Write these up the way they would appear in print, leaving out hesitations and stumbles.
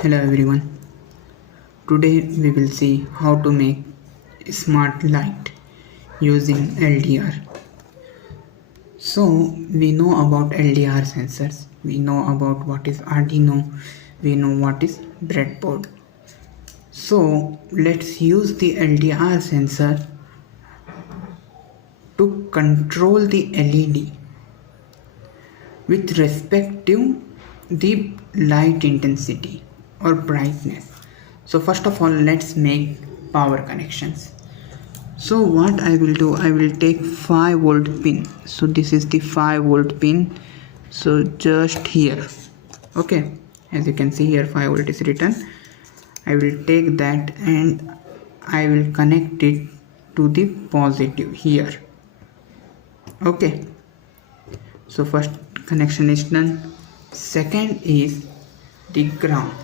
Hello everyone. Today we will see how to make smart light using LDR. So we know about LDR sensors. We know about what is Arduino. We know what is breadboard. So let's use the LDR sensor to control the LED with respect to the light intensity or brightness. So first of all, let's make power connections. So what I will do, I will take 5 volt pin. So this is the 5 volt pin. So just here, okay, as you can see here 5 volt is written. I will take that and I will connect it to the positive here. Okay, so first connection is done. Second is the ground.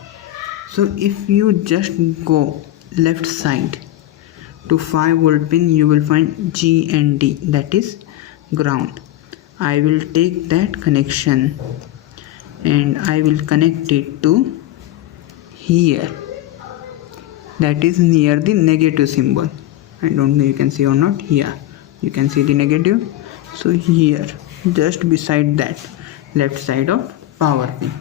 So if you just go left side to 5 volt pin, you will find G and D, that is ground. I will take that connection and I will connect it to here, that is near the negative symbol. I don't know you can see or not. Here you can see the negative. So here just beside that left side of power pin.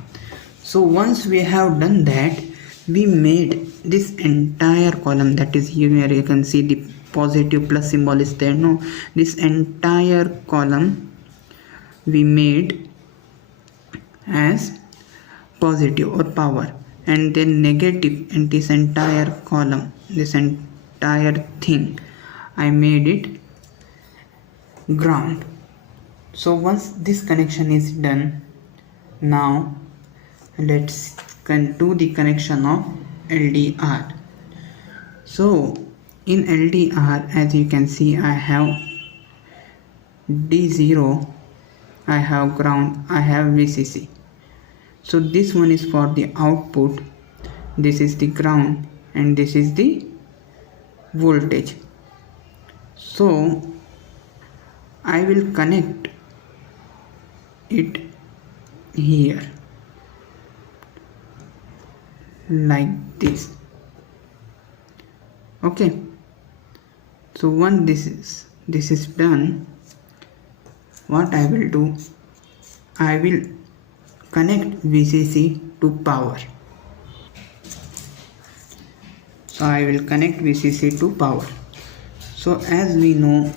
So once we have done that, we made this entire column, that is here you can see the positive plus symbol is there. No, this entire column we made as positive or power, and then negative, and this entire column, this entire thing I made it ground. So once this connection is done, now let's do the connection of LDR. So in LDR, as you can see, I have D0, I have ground, I have VCC. So this one is for the output, this is the ground, and this is the voltage. So I will connect it here like this. Okay, so once this is done, what I will do, I will connect VCC to power. So I will connect VCC to power. So as we know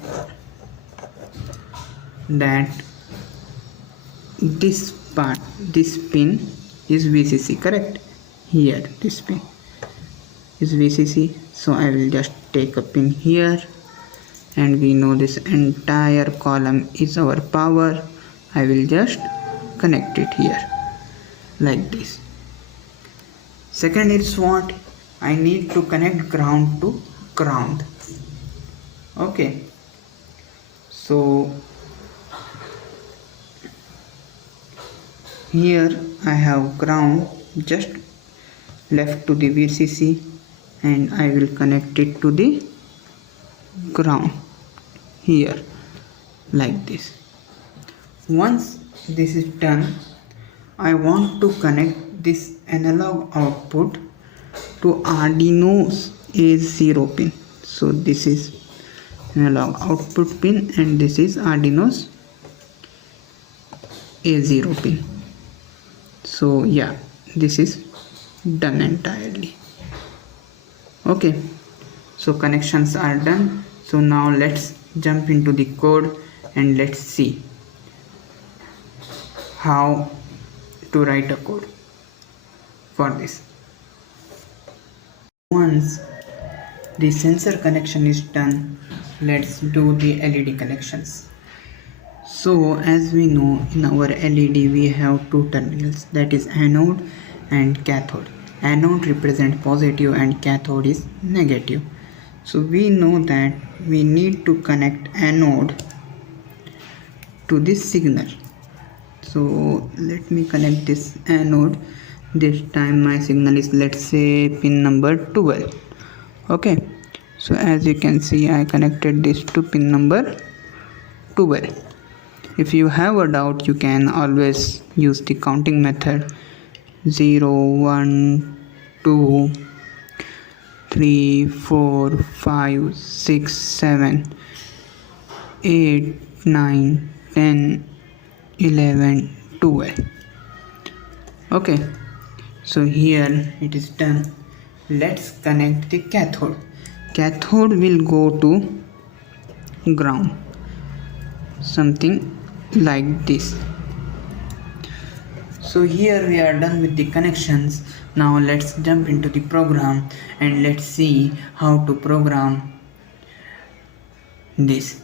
that this part, this pin is VCC, correct? Here this pin is VCC. So I will just take a pin here, and we know this entire column is our power. I will just connect it here like this. Second is what? I need to connect ground to ground. Okay, so here I have ground just left to the VCC, and I will connect it to the ground here like this. Once this is done, I want to connect this analog output to Arduino's A0 pin. So this is analog output pin, and this is Arduino's A0 pin. So yeah, this is done entirely. Okay, so connections are done. So now let's jump into the code and let's see how to write a code for this. Once the sensor connection is done, let's do the LED connections. So as we know, in our LED we have two terminals, that is anode and cathode. Anode represents positive and cathode is negative. So we know that we need to connect anode to this signal. So let me connect this anode. This time my signal is, let's say, pin number 12. Okay, so as you can see, I connected this to pin number 12. If you have a doubt, you can always use the counting method 0, 1, 2, 3, 4, 5, 6, 7, 8, 9, 10, 11, 12. Okay, so here it is done. Let's connect the cathode. Cathode will go to ground, something like this. So here we are done with the connections. Now let's jump into the program and let's see how to program this.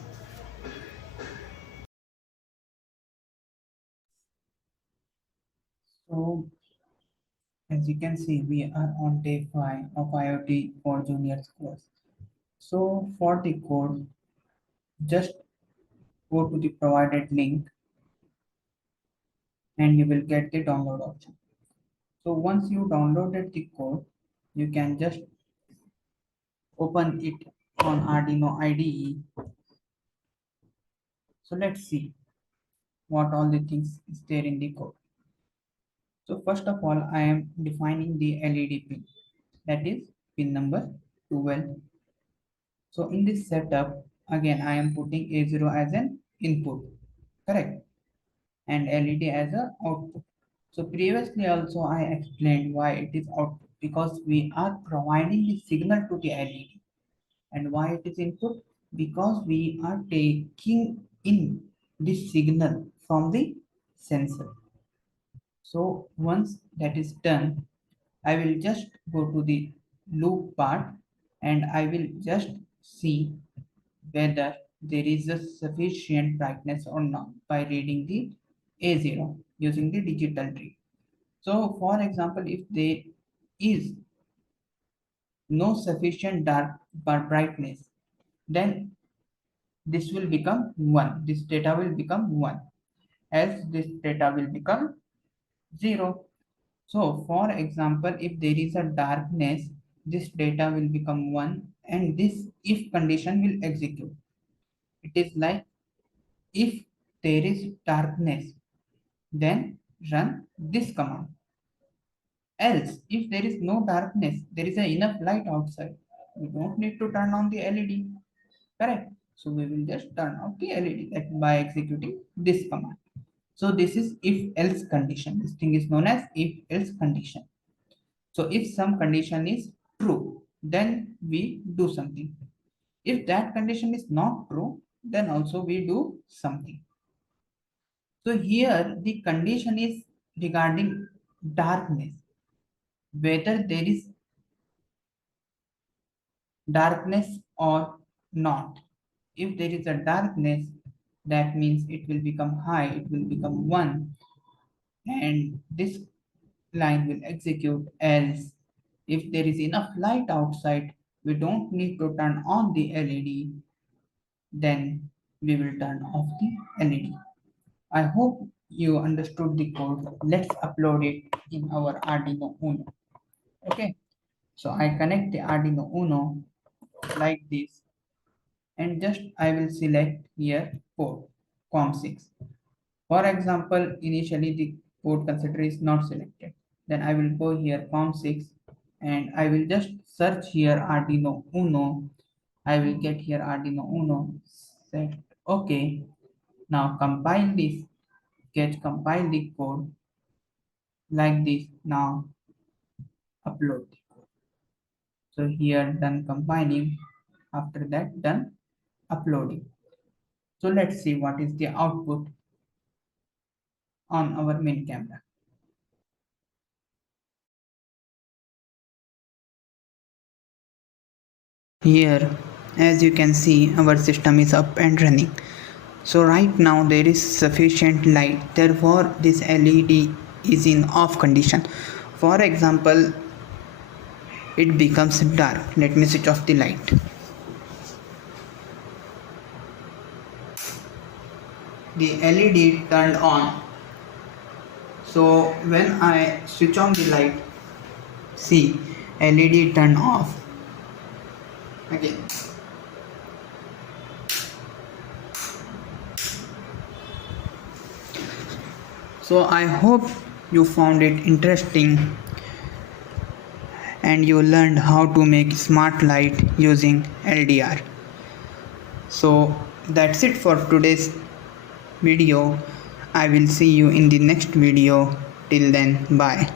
So as you can see, we are on day 5 of IoT for Juniors course. So for the code, just go to the provided link and you will get the download option. So once you downloaded the code, you can just open it on Arduino IDE. So let's see what all the things is there in the code. So first of all, I am defining the LED pin, that is pin number 12. So in this setup, again I am putting A0 as an input, correct, and LED as a output. So previously also I explained why it is output, because we are providing the signal to the LED. And why it is input? Because we are taking in this signal from the sensor. So once that is done, I will just go to the loop part and I will just see whether there is a sufficient brightness or not by reading the A0 using the digital read. So for example, if there is no sufficient dark brightness, then this will become 1. This data will become 1. Else this data will become 0. So for example, if there is a darkness, this data will become 1 and this if condition will execute. It is like if there is darkness, then run this command. Else, if there is no darkness, there is enough light outside, we don't need to turn on the LED, correct? So we will just turn off the LED by executing this command. So this is if else condition. This thing is known as if else condition. So if some condition is true, then we do something. If that condition is not true, then also we do something. So here the condition is regarding darkness, whether there is darkness or not. If there is a darkness, that means it will become high, it will become 1, and this line will execute. Else, if there is enough light outside, we don't need to turn on the LED, then we will turn off the LED. I hope you understood the code. Let's upload it in our Arduino Uno. Okay, so I connect the Arduino Uno like this, and just I will select here port COM6. For example, initially the port consider is not selected. Then I will go here COM6 and I will just search here Arduino Uno. I will get here Arduino Uno, set OK. Now compile this, get compile the code like this. Now upload. So here done compiling, after that done uploading. So let's see what is the output on our main camera. Here, as you can see, our system is up and running. So right now there is sufficient light, therefore this LED is in off condition. For example, it becomes dark. Let me switch off the light. The LED turned on. So when I switch on the light, see, LED turned off again. So I hope you found it interesting. and you learned how to make smart light using LDR. So that's it for today's video. I will see you in the next video. Till then, bye.